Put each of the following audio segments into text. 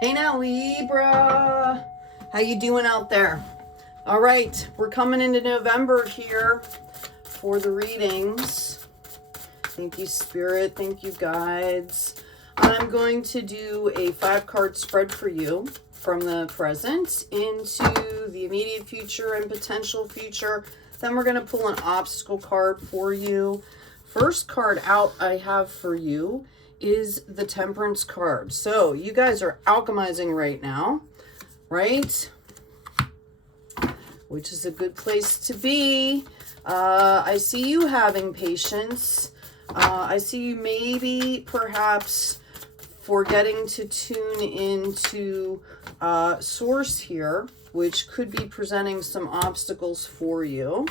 Hey now, Libra. How you doing out there? All right, we're coming into November here for the readings. Thank you, Spirit. Thank you, guides. I'm going to do a 5-card spread for you from the present into the immediate future and potential future. Then we're going to pull an obstacle card for you. First card out I have for you is the Temperance card. So you guys are alchemizing right now, right? Which is a good place to be. I see you having patience. I see you maybe perhaps forgetting to tune into source here, which could be presenting some obstacles for you.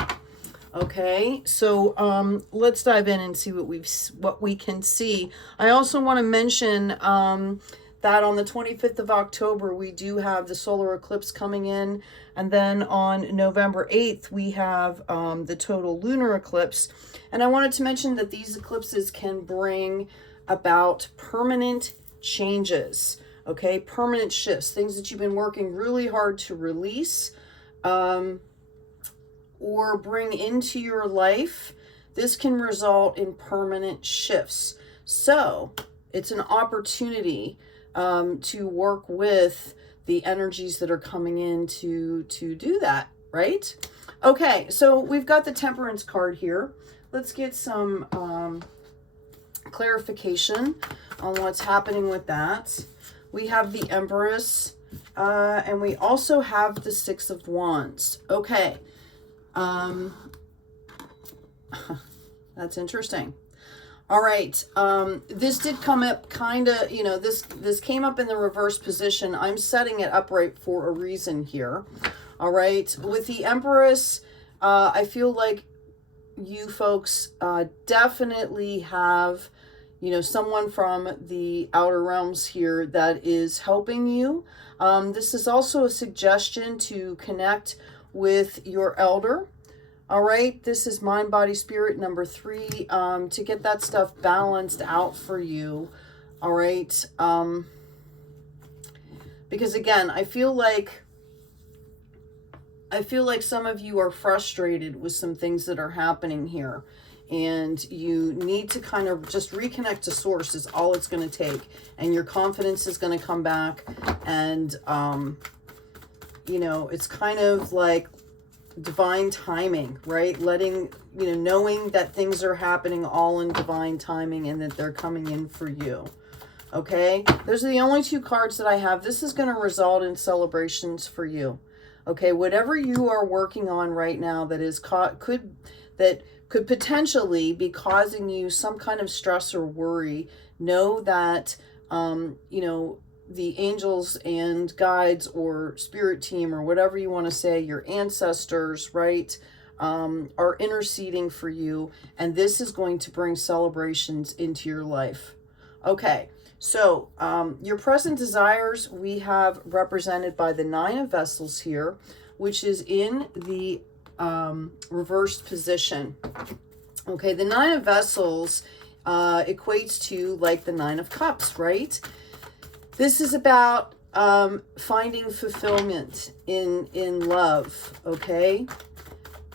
Okay, so let's dive in and see what we can see. I also want to mention that on the 25th of October, we do have the solar eclipse coming in. And then on November 8th, we have the total lunar eclipse. And I wanted to mention that these eclipses can bring about permanent changes, okay? Permanent shifts, things that you've been working really hard to release, or bring into your life. This can result in permanent shifts. So it's an opportunity to work with the energies that are coming in to do that, right? Okay, so we've got the Temperance card here. Let's get some clarification on what's happening with that. We have the Empress, and we also have the Six of Wands. Okay. That's interesting. All right. This did come up kind of, this came up in the reverse position. I'm setting it upright for a reason here. All right. With the Empress, I feel like you folks definitely have, someone from the outer realms here that is helping you. This is also a suggestion to connect with your elder. All right, this is mind, body, spirit number 3, to get that stuff balanced out for you. All right, because again, I feel like some of you are frustrated with some things that are happening here, and you need to kind of just reconnect to source is all it's going to take, and your confidence is going to come back. And it's kind of like divine timing, right? Letting, knowing that things are happening all in divine timing and that they're coming in for you. Okay, those are the only 2 cards that I have. This is going to result in celebrations for you. Okay, whatever you are working on right now that is could potentially be causing you some kind of stress or worry, know that the angels and guides or spirit team or whatever you want to say, your ancestors, right, are interceding for you. And this is going to bring celebrations into your life. Okay, so your present desires we have represented by the 9 of Vessels here, which is in the reversed position. Okay, the 9 of Vessels equates to like the 9 of Cups, right? This is about finding fulfillment in love, okay?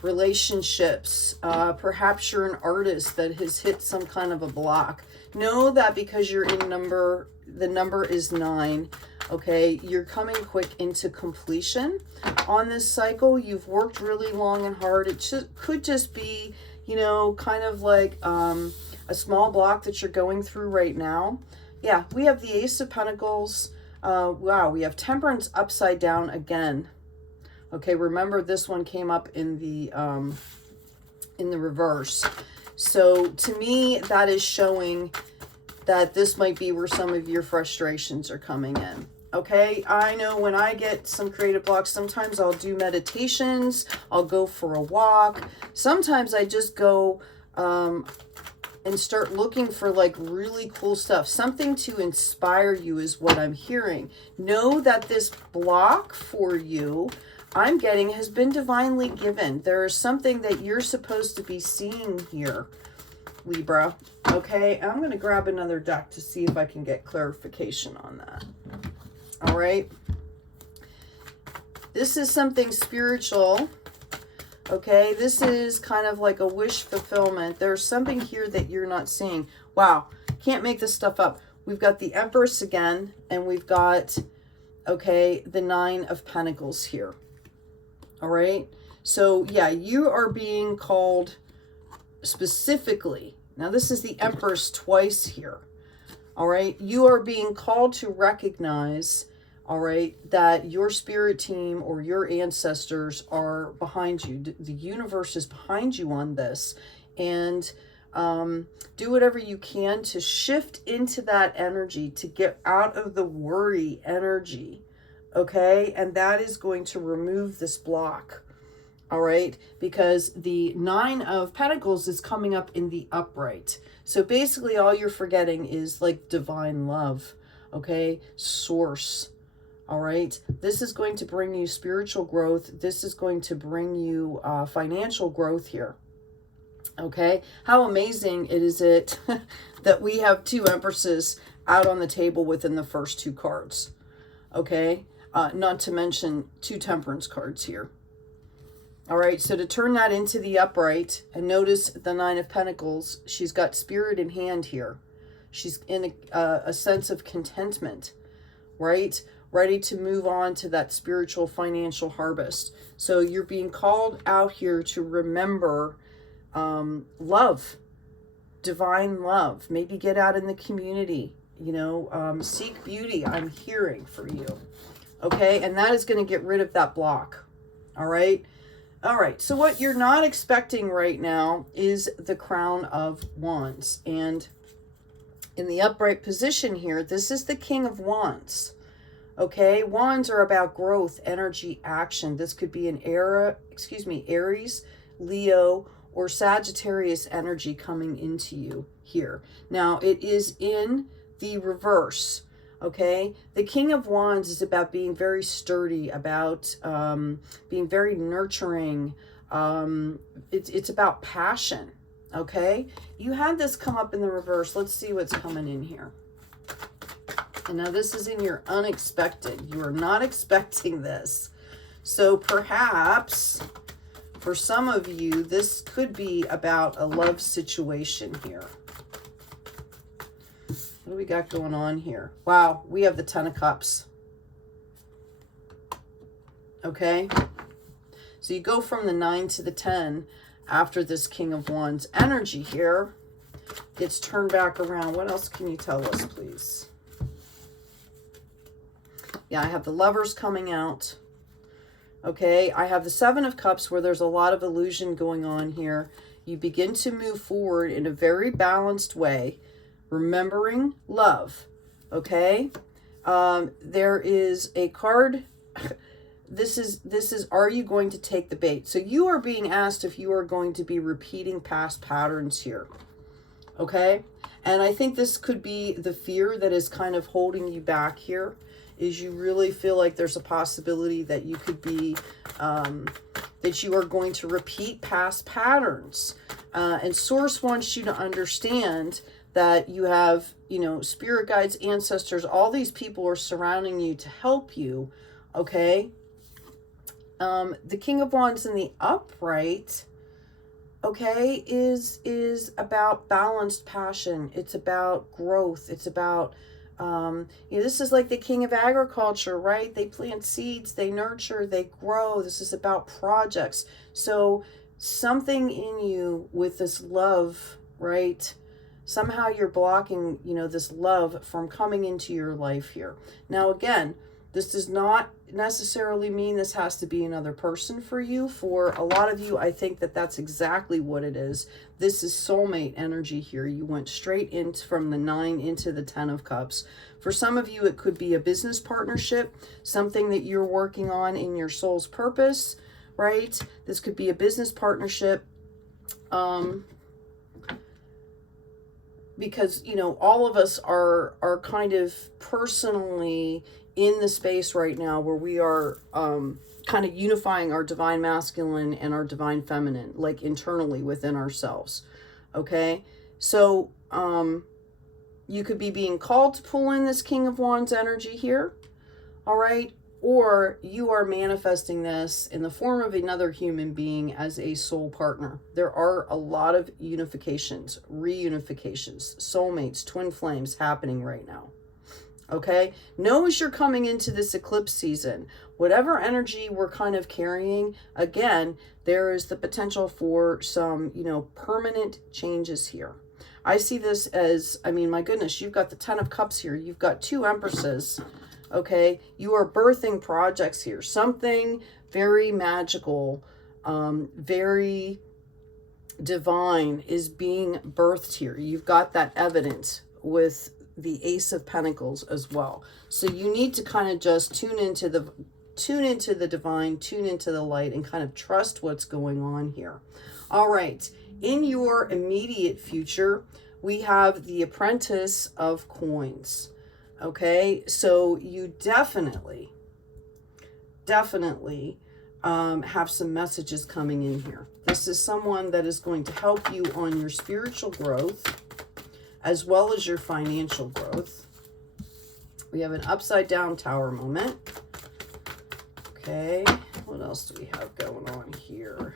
Relationships. Perhaps you're an artist that has hit some kind of a block. Know that because you're in the number is 9, okay? You're coming quick into completion on this cycle. You've worked really long and hard. It could just be, kind of like a small block that you're going through right now. Yeah, we have the Ace of Pentacles. Wow, we have Temperance upside down again. Okay, remember this one came up in the reverse. So to me, that is showing that this might be where some of your frustrations are coming in. Okay, I know when I get some creative blocks, sometimes I'll do meditations, I'll go for a walk. Sometimes I just go and start looking for like really cool stuff. Something to inspire you is what I'm hearing. Know that this block for you, I'm getting, has been divinely given. There is something that you're supposed to be seeing here, Libra. Okay, I'm going to grab another deck to see if I can get clarification on that. All right. This is something spiritual. Okay, this is kind of like a wish fulfillment. There's something here that you're not seeing. Wow, can't make this stuff up. We've got the Empress again, and we've got, okay, the Nine of Pentacles here. All right, so yeah, you are being called specifically. Now, this is the Empress twice here. All right, you are being called to recognize, all right, that your spirit team or your ancestors are behind you. The universe is behind you on this. And do whatever you can to shift into that energy, to get out of the worry energy. Okay, and that is going to remove this block. All right, because the Nine of Pentacles is coming up in the upright. So basically all you're forgetting is like divine love. Okay, source. All right, this is going to bring you spiritual growth. This is going to bring you financial growth here. Okay, how amazing is it that we have two Empresses out on the table within the first two cards. Okay, not to mention two Temperance cards here. All right, so to turn that into the upright, and notice the Nine of Pentacles, she's got spirit in hand here. She's in a sense of contentment, right? Ready to move on to that spiritual financial harvest. So you're being called out here to remember love, divine love. Maybe get out in the community, you know, seek beauty. I'm hearing for you. Okay, and that is going to get rid of that block. All right. All right, so what you're not expecting right now is the Crown of Wands. And in the upright position here, this is the King of Wands. Okay, wands are about growth, energy, action. This could be an Aries, Leo, or Sagittarius energy coming into you here. Now, it is in the reverse. Okay, the King of Wands is about being very sturdy, about being very nurturing. It's about passion. Okay, you had this come up in the reverse. Let's see what's coming in here. And now this is in your unexpected. You are not expecting this. So perhaps for some of you, this could be about a love situation here. What do we got going on here? Wow, we have the Ten of Cups. Okay. So you go from the 9 to the 10 after this King of Wands energy here gets turned back around. What else can you tell us, please? Yeah, I have the Lovers coming out. Okay, I have the Seven of Cups where there's a lot of illusion going on here. You begin to move forward in a very balanced way, remembering love. Okay, there is a card. This is are you going to take the bait? So you are being asked if you are going to be repeating past patterns here. Okay, and I think this could be the fear that is kind of holding you back here, is you really feel like there's a possibility that you could be that you are going to repeat past patterns, and Source wants you to understand that you have, you know, spirit guides, ancestors, all these people are surrounding you to help you. Okay, the King of Wands in the upright, okay, is about balanced passion. It's about growth. It's about you know, this is like the King of Agriculture, right? They plant seeds, they nurture, they grow. This is about projects. So something in you with this love, right? Somehow you're blocking, you know, this love from coming into your life here. Now, again, this does not necessarily mean this has to be another person for you. For a lot of you, I think that that's exactly what it is. This is soulmate energy here. You went straight in from the 9 into the 10 of Cups. For some of you, it could be a business partnership, something that you're working on in your soul's purpose, right? This could be a business partnership. Because, you know, all of us are kind of personally in the space right now where we are kind of unifying our divine masculine and our divine feminine, like internally within ourselves. Okay, so you could be being called to pull in this King of Wands energy here. all right? Or you are manifesting this in the form of another human being as a soul partner. There are a lot of unifications, reunifications, soulmates, twin flames happening right now. Okay? Know as you're coming into this eclipse season, whatever energy we're kind of carrying, again, there is the potential for some, you know, permanent changes here. I see this as, I mean, my goodness, you've got the 10 of Cups here. You've got 2 Empresses. Okay, you are birthing projects here. Something very magical, very divine is being birthed here. You've got that evidence with the Ace of Pentacles as well. So you need to kind of just tune into the divine, tune into the light, and kind of trust what's going on here. All right, in your immediate future, we have the Apprentice of Coins. Okay, so you definitely have some messages coming in here. This is someone that is going to help you on your spiritual growth as well as your financial growth. We have an upside down tower moment. Okay, what else do we have going on here?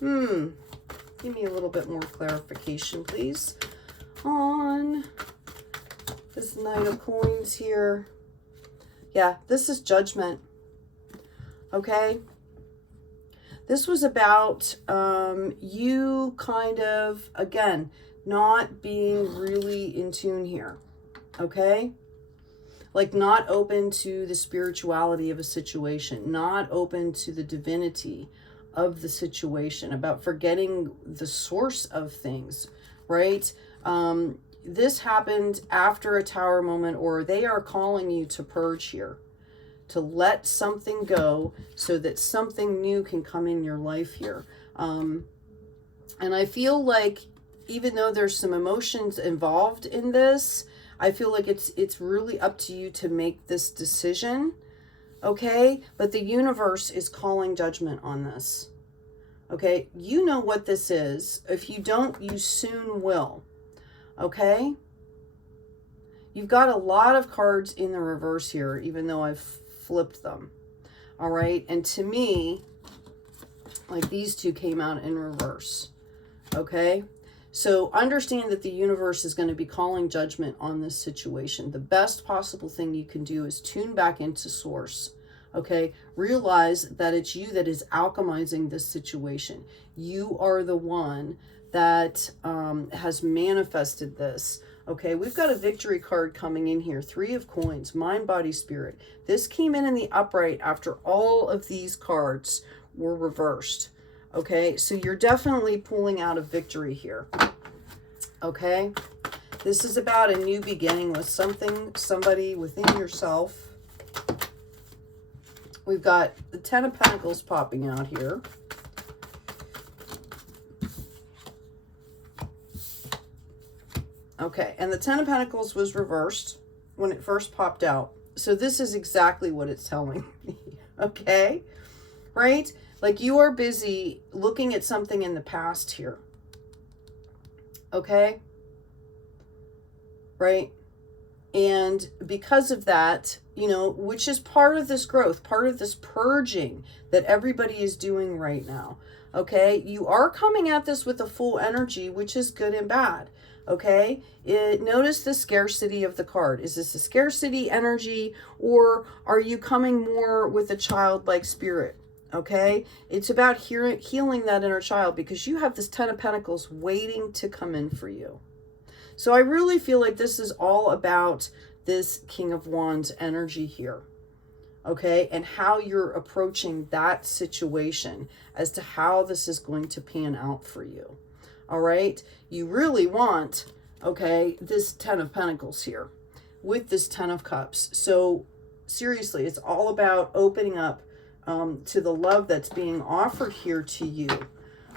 Give me a little bit more clarification, please, on this Knight of Coins here. Yeah, this is Judgment. Okay. This was about you kind of, again, not being really in tune here. Okay. Like not open to the spirituality of a situation, not open to the divinity of the situation, about forgetting the source of things, right? This happened after a tower moment, or they are calling you to purge here, to let something go so that something new can come in your life here. And I feel like even though there's some emotions involved in this, I feel like it's really up to you to make this decision, okay? But the universe is calling judgment on this, okay? You know what this is. If you don't, you soon will. Okay, you've got a lot of cards in the reverse here, even though I've flipped them. All right, and to me, like these two came out in reverse. Okay, so understand that the universe is going to be calling judgment on this situation. The best possible thing you can do is tune back into source. Okay, realize that it's you that is alchemizing this situation. You are the one that has manifested this. Okay, we've got a victory card coming in here. 3 of Coins, mind, body, spirit. This came in the upright after all of these cards were reversed. Okay, so you're definitely pulling out a victory here. Okay, this is about a new beginning with somebody within yourself. We've got the 10 of Pentacles popping out here. Okay, and the 10 of Pentacles was reversed when it first popped out. So this is exactly what it's telling me, okay? Right? Like you are busy looking at something in the past here, okay? Right? And because of that, you know, which is part of this growth, part of this purging that everybody is doing right now, okay? You are coming at this with a full energy, which is good and bad. Okay, notice the scarcity of the card. Is this a scarcity energy, or are you coming more with a childlike spirit? Okay, it's about healing that inner child, because you have this 10 of Pentacles waiting to come in for you. So I really feel like this is all about this King of Wands energy here. Okay, and how you're approaching that situation as to how this is going to pan out for you. All right, you really want, okay, this 10 of Pentacles here with this 10 of Cups. So seriously, it's all about opening up to the love that's being offered here to you.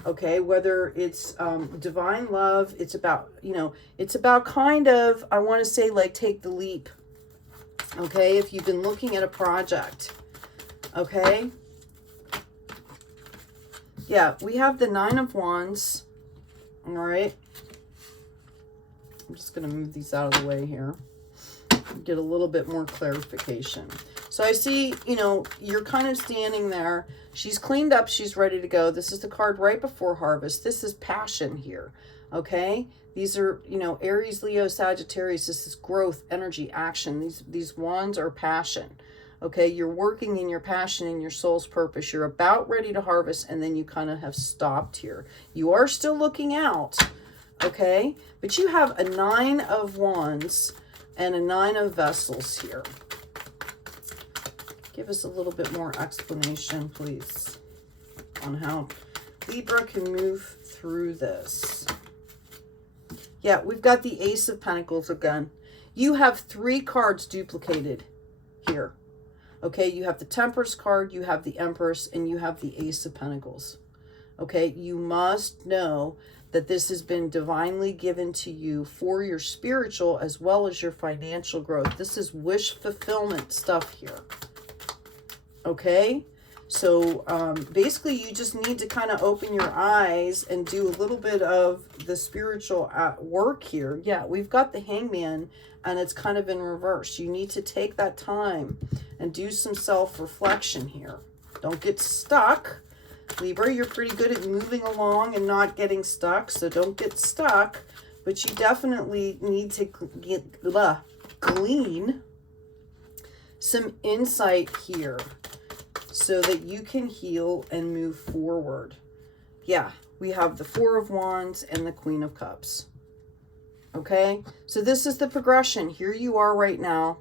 Okay, whether it's divine love, it's about, you know, it's about kind of, I want to say, like, take the leap. Okay, if you've been looking at a project, okay. Yeah, we have the 9 of Wands. All right, I'm just going to move these out of the way here. get a little bit more clarification. So I see, you know, you're kind of standing there. She's cleaned up. She's ready to go. This is the card right before harvest. This is passion here. Okay. These are, you know, Aries, Leo, Sagittarius. This is growth, energy, action. These wands are passion. Okay. You're working in your passion and your soul's purpose. You're about ready to harvest, and then you kind of have stopped here. You are still looking out. Okay. But you have a 9 of Wands and a 9 of Vessels here. Give us a little bit more explanation, please, on how Libra can move through this. Yeah, we've got the Ace of Pentacles again. You have 3 cards duplicated here. Okay, you have the Temperance card, you have the Empress, and you have the Ace of Pentacles. Okay, you must know that this has been divinely given to you for your spiritual as well as your financial growth. This is wish fulfillment stuff here. Okay, so basically you just need to kind of open your eyes and do a little bit of the spiritual work here. Yeah, we've got the Hangman, and it's kind of in reverse. You need to take that time and do some self-reflection here. Don't get stuck. Libra, you're pretty good at moving along and not getting stuck, so don't get stuck. But you definitely need to glean some insight here, so that you can heal and move forward. Yeah, we have the 4 of Wands and the Queen of Cups. Okay, so this is the progression. Here you are right now.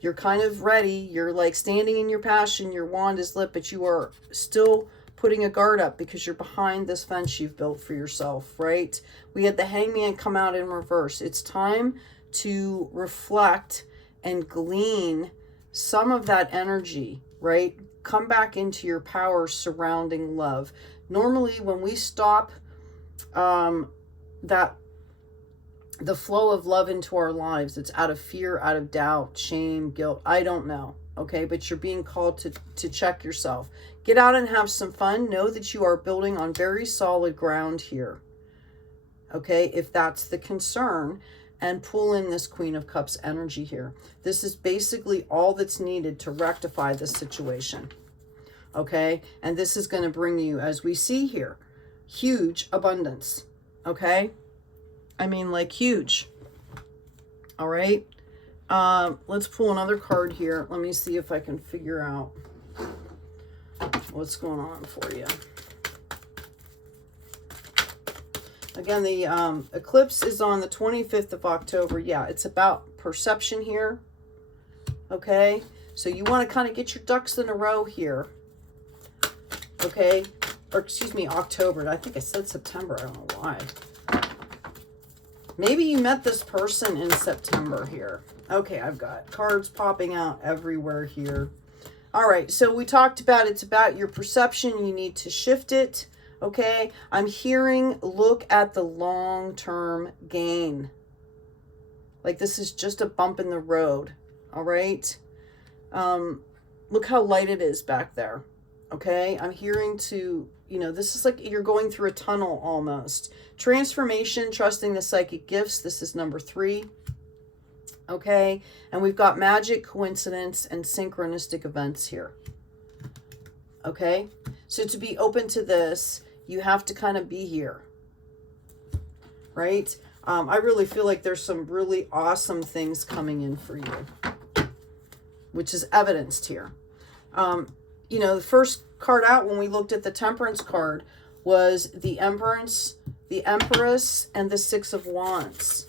You're kind of ready. You're like standing in your passion. Your wand is lit, but you are still putting a guard up because you're behind this fence you've built for yourself, right? We had the Hangman come out in reverse. It's time to reflect and glean some of that energy, right? Come back into your power surrounding love. Normally, when we stop the flow of love into our lives, it's out of fear, out of doubt, shame, guilt. I don't know. Okay, but you're being called to check yourself. Get out and have some fun. Know that you are building on very solid ground here. Okay, if that's the concern. And pull in this Queen of Cups energy here. This is basically all that's needed to rectify this situation. Okay, and this is going to bring you, as we see here, huge abundance. Okay, I mean, like huge. All right, let's pull another card here. Let me see if I can figure out what's going on for you. Again, the eclipse is on the 25th of October. Yeah, it's about perception here. Okay, so you want to kind of get your ducks in a row here. Okay, or excuse me, October. I think I said September. I don't know why. Maybe you met this person in September here. Okay, I've got cards popping out everywhere here. All right, so we talked about it's about your perception. You need to shift it. Okay, I'm hearing look at the long-term gain. Like this is just a bump in the road. All right. Look how light it is back there. Okay, I'm hearing to, you know, this is like you're going through a tunnel almost. Transformation, trusting the psychic gifts. This is number 3. Okay, and we've got magic, coincidence, and synchronistic events here. Okay, so to be open to this, you have to kind of be here, right? I really feel like there's some really awesome things coming in for you, which is evidenced here. You know, the first card out when we looked at the Temperance card was the Empress, and the 6 of Wands.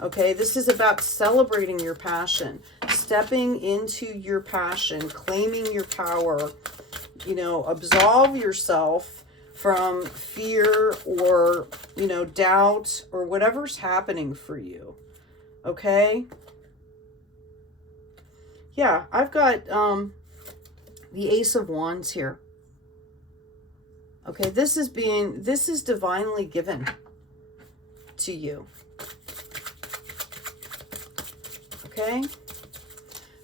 Okay, this is about celebrating your passion, stepping into your passion, claiming your power, you know, absolve yourself from fear or, you know, doubt or whatever's happening for you. Okay? Yeah, I've got the Ace of Wands here. Okay, this is divinely given to you. Okay?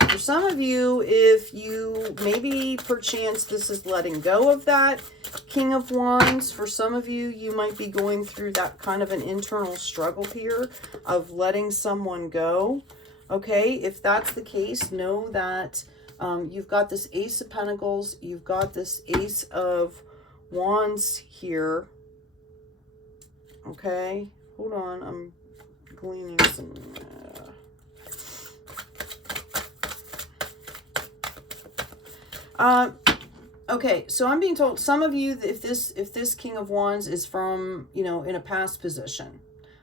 For some of you, if you maybe perchance this is letting go of that King of Wands. For some of you, you might be going through that kind of an internal struggle here of letting someone go. Okay, if that's the case, know that you've got this Ace of Pentacles, you've got this Ace of Wands here. Okay, hold on, I'm gleaning some... Okay, so I'm being told some of you, if this King of Wands is from, you know, in a past position,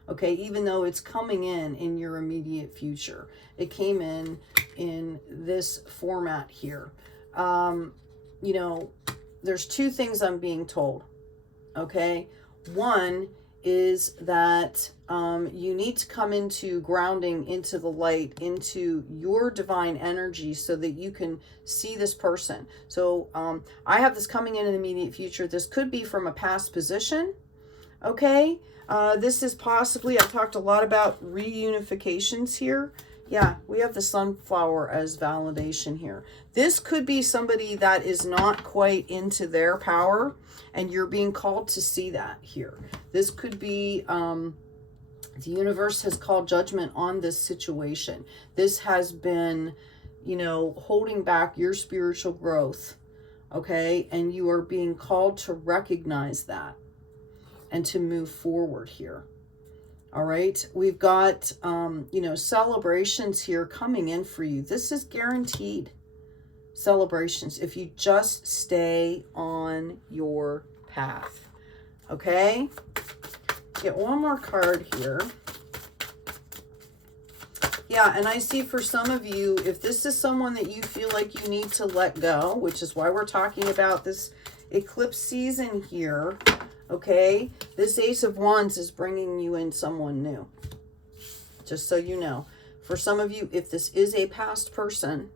okay, even though it's coming in your immediate future, it came in this format here. You know, there's two things I'm being told. Okay, one is that you need to come into grounding, into the light, into your divine energy so that you can see this person. So I have this coming in the immediate future. This could be from a past position. Okay, this is possibly, I talked a lot about reunifications here. Yeah, we have the sunflower as validation here. This could be somebody that is not quite into their power, and you're being called to see that here. This could be, the universe has called judgment on this situation. This has been, you know, holding back your spiritual growth, okay? And you are being called to recognize that and to move forward here. All right, we've got, you know, celebrations here coming in for you. This is guaranteed celebrations if you just stay on your path. Okay, get one more card here. Yeah, and I see for some of you, if this is someone that you feel like you need to let go, which is why we're talking about this eclipse season here. Okay, this Ace of Wands is bringing you in someone new. Just so you know. For some of you, if this is a past person,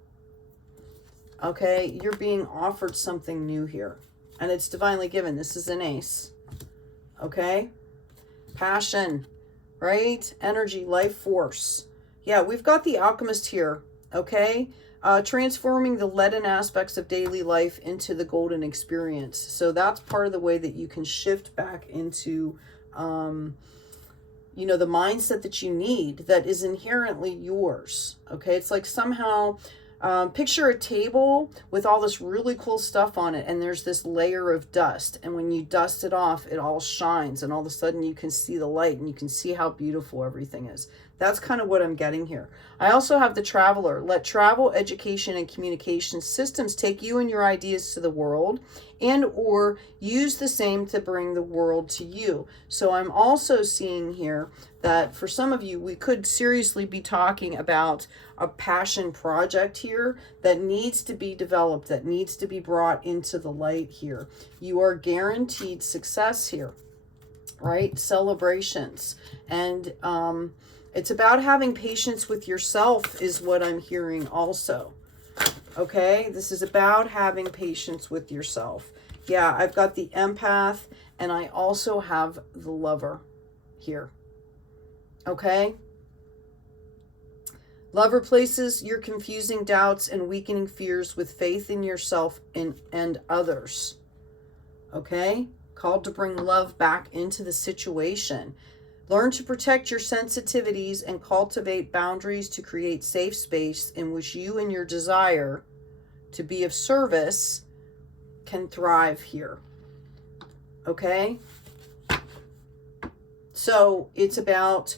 okay, you're being offered something new here. And it's divinely given. This is an ace. Okay? Passion, right? Energy, life force. Yeah, we've got the Alchemist here. Okay? Transforming the leaden aspects of daily life into the golden experience. So that's part of the way that you can shift back into, you know, the mindset that you need that is inherently yours. Okay, it's like somehow, picture a table with all this really cool stuff on it, and there's this layer of dust. And when you dust it off, it all shines, and all of a sudden you can see the light and you can see how beautiful everything is. That's kind of what I'm getting here. I also have the Traveler. Let travel, education, and communication systems take you and your ideas to the world, and or use the same to bring the world to you. So I'm also seeing here that for some of you, we could seriously be talking about a passion project here that needs to be developed, that needs to be brought into the light here. You are guaranteed success here, right? Celebrations. And, it's about having patience with yourself is what I'm hearing also. Okay, this is about having patience with yourself. Yeah, I've got the Empath, and I also have the Lover here. Okay. Love replaces your confusing doubts and weakening fears with faith in yourself and others. Okay. Called to bring love back into the situation. Learn to protect your sensitivities and cultivate boundaries to create safe space in which you and your desire to be of service can thrive here. Okay? So it's about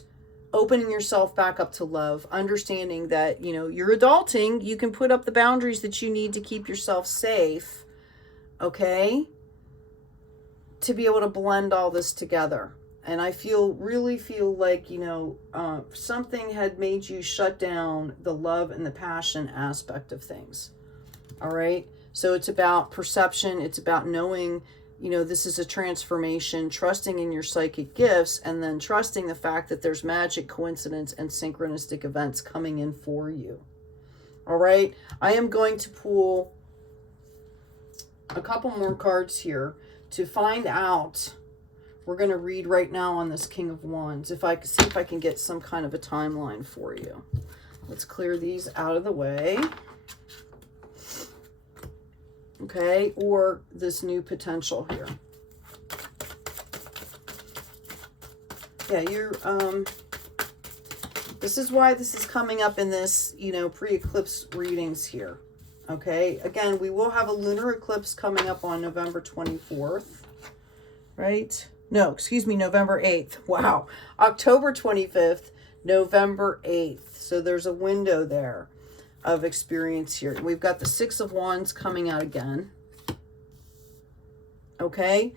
opening yourself back up to love, understanding that, you know, you're adulting. You can put up the boundaries that you need to keep yourself safe. Okay? To be able to blend all this together. And I really feel like, you know, something had made you shut down the love and the passion aspect of things. All right. So it's about perception. It's about knowing, you know, this is a transformation, trusting in your psychic gifts, and then trusting the fact that there's magic, coincidence, and synchronistic events coming in for you. All right. I am going to pull a couple more cards here to find out. We're going to read right now on this King of Wands. If I can see if I can get some kind of a timeline for you. Let's clear these out of the way. Okay, or this new potential here. Yeah, This is why this is coming up in this, you know, pre-eclipse readings here. Okay, again, we will have a lunar eclipse coming up on November 24th, right? No, excuse me, November 8th. Wow. October 25th, November 8th. So there's a window there of experience here. We've got the Six of Wands coming out again. Okay.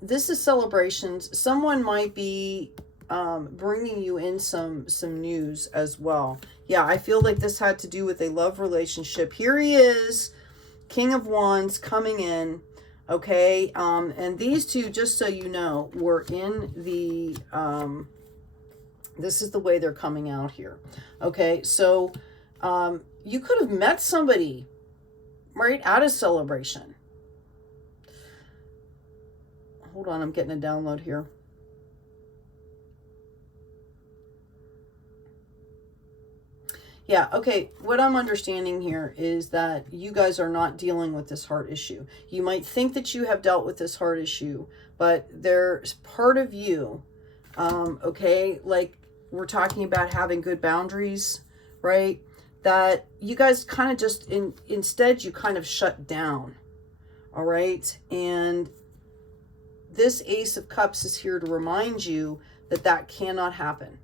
This is celebrations. Someone might be bringing you in some news as well. Yeah, I feel like this had to do with a love relationship. Here he is, King of Wands coming in. Okay, and these two, just so you know, were in the, this is the way they're coming out here. Okay, so you could have met somebody right at a celebration. Hold on, I'm getting a download here. Yeah, okay, what I'm understanding here is that you guys are not dealing with this heart issue. You might think that you have dealt with this heart issue, but there's part of you, okay, like we're talking about having good boundaries, right? That you guys kind of just, instead you kind of shut down, all right? And this Ace of Cups is here to remind you that that cannot happen.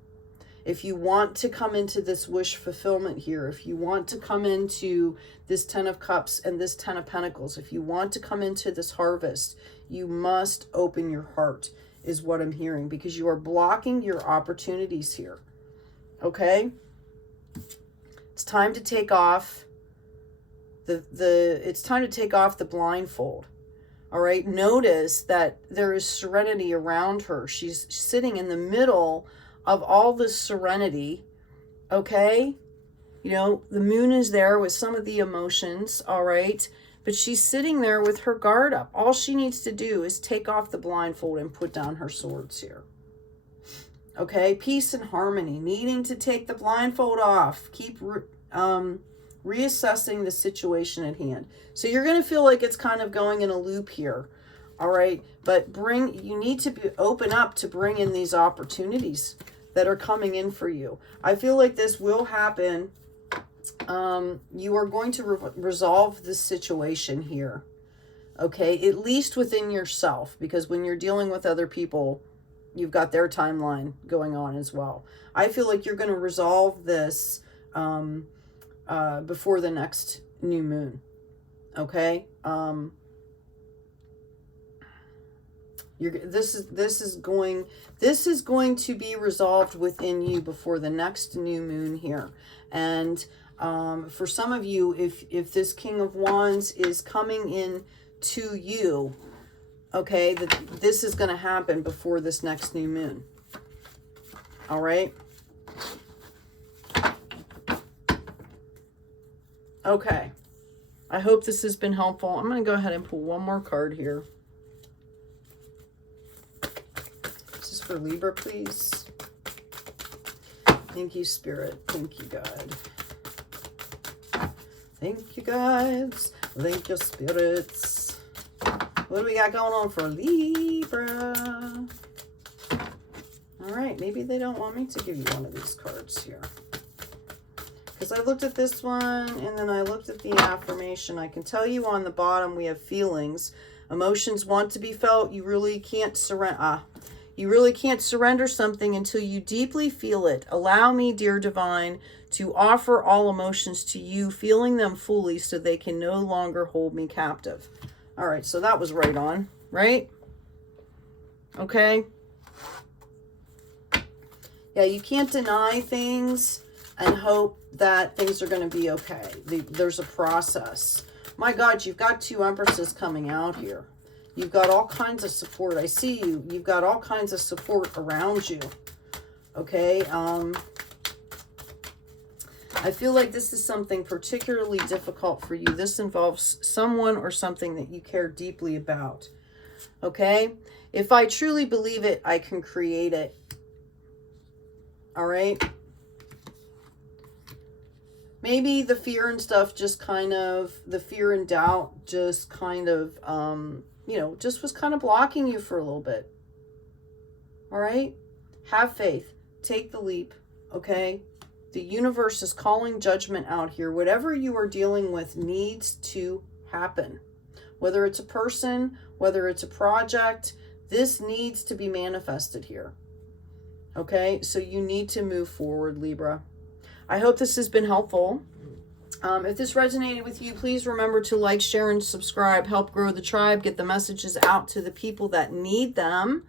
If you want to come into this wish fulfillment here, if you want to come into this Ten of Cups and this Ten of Pentacles, if you want to come into this harvest, you must open your heart, is what I'm hearing, because you are blocking your opportunities here. Okay? It's time to take off it's time to take off the blindfold. All right? Notice that there is serenity around her. She's sitting in the middle of all this serenity, okay? You know, the moon is there with some of the emotions, all right? But she's sitting there with her guard up. All she needs to do is take off the blindfold and put down her swords here. Okay, peace and harmony, needing to take the blindfold off. Keep reassessing the situation at hand. So you're going to feel like it's kind of going in a loop here, all right? But you need to open up to bring in these opportunities that are coming in for you. I feel like this will happen. You are going to resolve this situation here, okay? At least within yourself, because when you're dealing with other people, you've got their timeline going on as well. I feel like you're going to resolve this before the next new moon, okay? This is going to be resolved within you before the next new moon here. And for some of you, if this King of Wands is coming in to you, okay, this is going to happen before this next new moon. All right. Okay. I hope this has been helpful. I'm going to go ahead and pull one more card here. For Libra, please. Thank you, Spirit. Thank you, God. Thank you, guys. Thank you, spirits. What do we got going on for Libra? All right, maybe they don't want me to give you one of these cards here. Because I looked at this one, and then I looked at the affirmation. I can tell you on the bottom we have feelings. Emotions want to be felt. You really can't surrender. You really can't surrender something until you deeply feel it. Allow me, dear divine, to offer all emotions to you, feeling them fully so they can no longer hold me captive. All right, so that was right on, right? Okay. Yeah, you can't deny things and hope that things are going to be okay. There's a process. My God, you've got two empresses coming out here. You've got all kinds of support. I see you. You've got all kinds of support around you. Okay. I feel like this is something particularly difficult for you. This involves someone or something that you care deeply about. Okay. If I truly believe it, I can create it. All right. Maybe the fear and stuff just kind of, the fear and doubt just kind of, you know, just was kind of blocking you for a little bit. All right? Have faith. Take the leap. okay? The universe is calling judgment out here. Whatever you are dealing with needs to happen. Whether it's a person, whether it's a project, this needs to be manifested here. Okay, so you need to move forward, Libra. I hope this has been helpful. If this resonated with you, please remember to like, share, and subscribe. Help grow the tribe. Get the messages out to the people that need them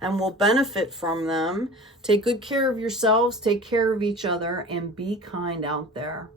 and will benefit from them. Take good care of yourselves. Take care of each other. And be kind out there.